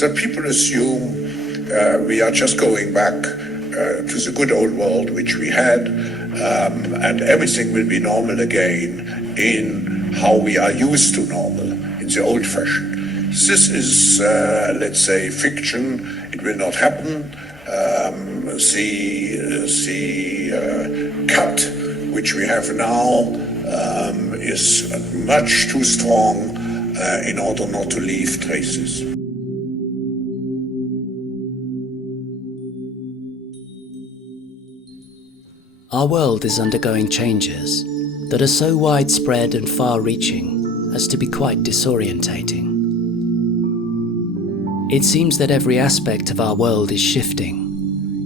that people assume we are just going back to the good old world which we had, and everything will be normal again in how we are used to normal, in the old fashion. This is, let's say, fiction. It will not happen. The cut which we have now is much too strong in order not to leave traces. Our world is undergoing changes that are so widespread and far-reaching as to be quite disorientating. It seems that every aspect of our world is shifting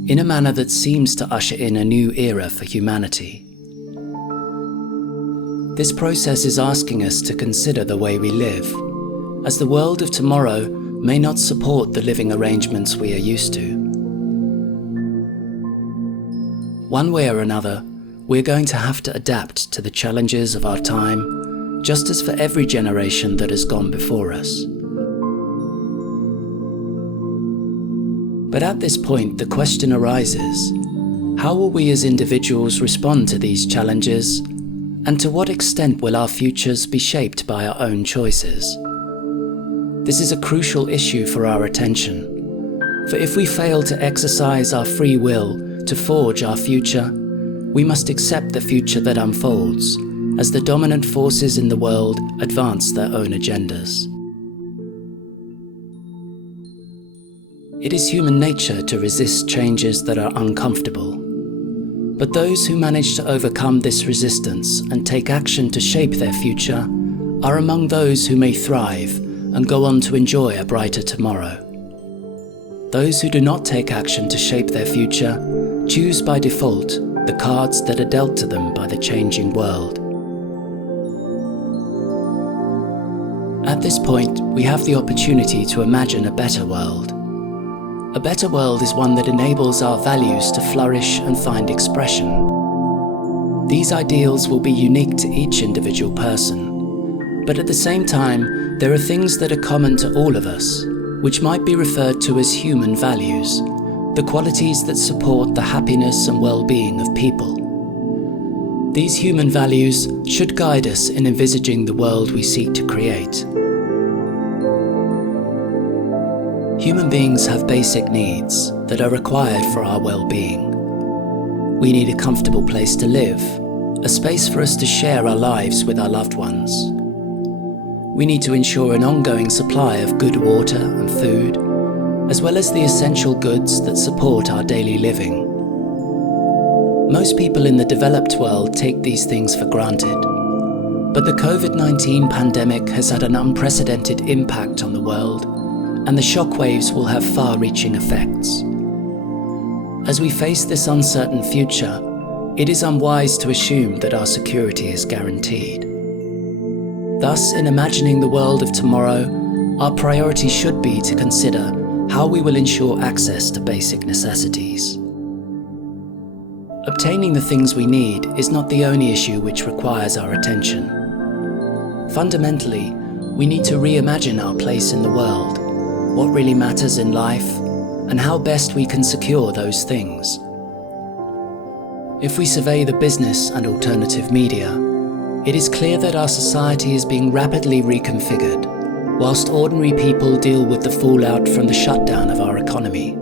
in a manner that seems to usher in a new era for humanity. This process is asking us to consider the way we live, as the world of tomorrow may not support the living arrangements we are used to. One way or another, we're going to have to adapt to the challenges of our time, just as for every generation that has gone before us. But at this point, the question arises, how will we as individuals respond to these challenges, and to what extent will our futures be shaped by our own choices? This is a crucial issue for our attention, for if we fail to exercise our free will to forge our future, we must accept the future that unfolds as the dominant forces in the world advance their own agendas. It is human nature to resist changes that are uncomfortable, but those who manage to overcome this resistance and take action to shape their future are among those who may thrive and go on to enjoy a brighter tomorrow. Those who do not take action to shape their future choose by default the cards that are dealt to them by the changing world. At this point, we have the opportunity to imagine a better world. A better world is one that enables our values to flourish and find expression. These ideals will be unique to each individual person, but at the same time, there are things that are common to all of us, which might be referred to as human values, the qualities that support the happiness and well-being of people. These human values should guide us in envisaging the world we seek to create. Human beings have basic needs that are required for our well-being. We need a comfortable place to live, a space for us to share our lives with our loved ones. We need to ensure an ongoing supply of good water and food, as well as the essential goods that support our daily living. Most people in the developed world take these things for granted, but the COVID-19 pandemic has had an unprecedented impact on the world, and the shockwaves will have far-reaching effects. As we face this uncertain future, it is unwise to assume that our security is guaranteed. Thus, in imagining the world of tomorrow, our priority should be to consider how we will ensure access to basic necessities. Obtaining the things we need is not the only issue which requires our attention. Fundamentally, we need to reimagine our place in the world, what really matters in life, and how best we can secure those things. If we survey the business and alternative media, it is clear that our society is being rapidly reconfigured, whilst ordinary people deal with the fallout from the shutdown of our economy.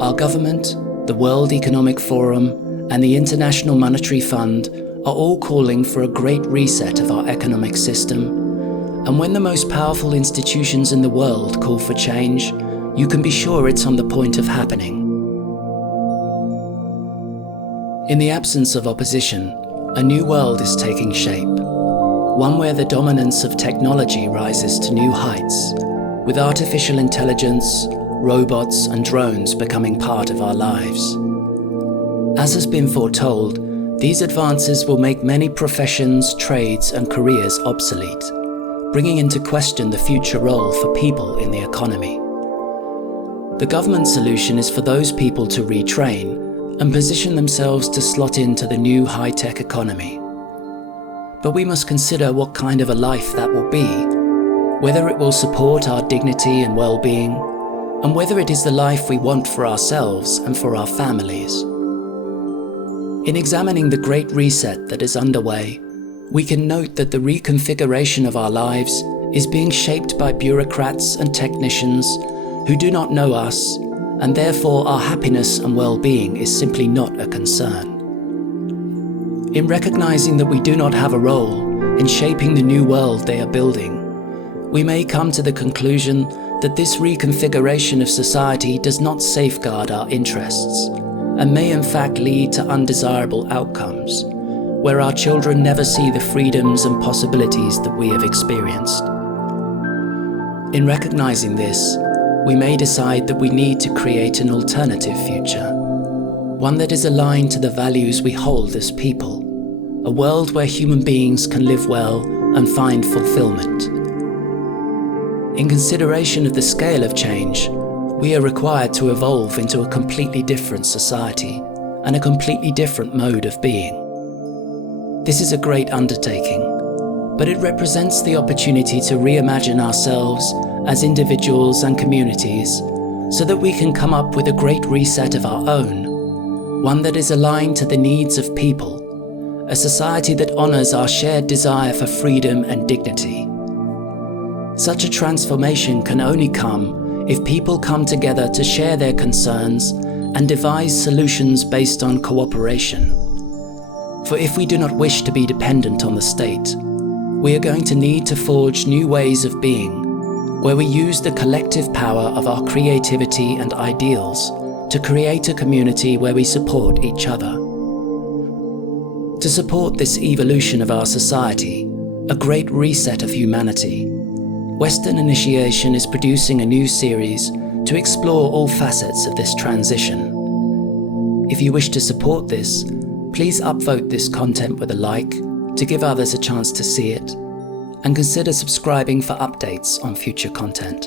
Our government, the World Economic Forum, and the International Monetary Fund are all calling for a great reset of our economic system, and when the most powerful institutions in the world call for change, you can be sure it's on the point of happening. In the absence of opposition, a new world is taking shape, one where the dominance of technology rises to new heights, with artificial intelligence, robots and drones becoming part of our lives. As has been foretold, these advances will make many professions, trades and careers obsolete, bringing into question the future role for people in the economy. The government solution is for those people to retrain and position themselves to slot into the new high-tech economy. But we must consider what kind of a life that will be. whether it will support our dignity and well-being, and whether it is the life we want for ourselves and for our families. In examining the Great Reset that is underway, we can note that the reconfiguration of our lives is being shaped by bureaucrats and technicians who do not know us, and therefore our happiness and well-being is simply not a concern. In recognizing that we do not have a role in shaping the new world they are building, we may come to the conclusion that this reconfiguration of society does not safeguard our interests and may in fact lead to undesirable outcomes, where our children never see the freedoms and possibilities that we have experienced. In recognizing this, we may decide that we need to create an alternative future, one that is aligned to the values we hold as people, a world where human beings can live well and find fulfillment. In consideration of the scale of change, we are required to evolve into a completely different society and a completely different mode of being. This is a great undertaking, but it represents the opportunity to reimagine ourselves as individuals and communities so that we can come up with a great reset of our own, one that is aligned to the needs of people, a society that honors our shared desire for freedom and dignity. Such a transformation can only come if people come together to share their concerns and devise solutions based on cooperation. For if we do not wish to be dependent on the state, we are going to need to forge new ways of being, where we use the collective power of our creativity and ideals to create a community where we support each other. To support this evolution of our society, a great reset of humanity, Western Initiation is producing a new series to explore all facets of this transition. If you wish to support this, please upvote this content with a like to give others a chance to see it, and consider subscribing for updates on future content.